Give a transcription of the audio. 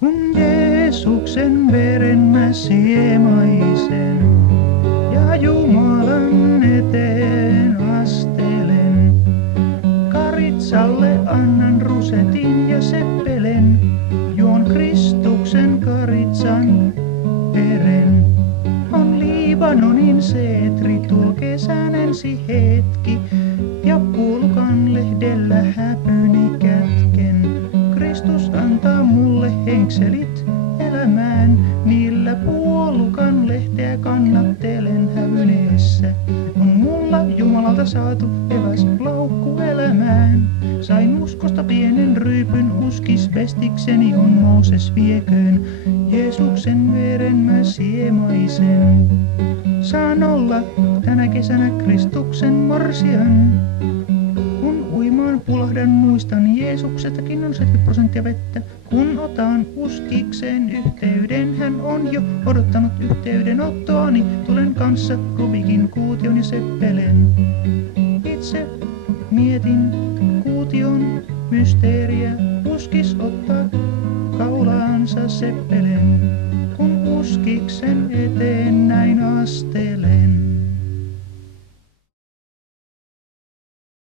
Kun Jeesuksen veren mä siemaisen ja Jumalan eteen astelen, Karitsalle annan rusetin ja seppelen, juon Kristuksen karitsan veren. On Liibanonin seetri tuo kesän ensi hetki, ja puolukan lehdellä häpyni kätken. Kristus antaa mulle henkselit elämään, niillä puolukan lehteä kannattelen hävyneessä. On mulla Jumalalta saatu eväs laukku elämään. Sain uskosta pienen ryypyn, uskispestikseni on Mooses vieköön. Jeesuksen veren mä siemaisen. Saan olla tänä kesänä Kristuksen morsian. Kun uimaan pulahdan, muistan Jeesuksestakin on 70% vettä. Kun otan uskikseen yhteyden, hän on jo odottanut yhteydenottoani. Tulen kanssa Rubikin kuution ja seppelen. Itse mietin kuution mysteeriä, uskis ottaa kaulaansa seppelen. Kun uskiksen eteen näin aste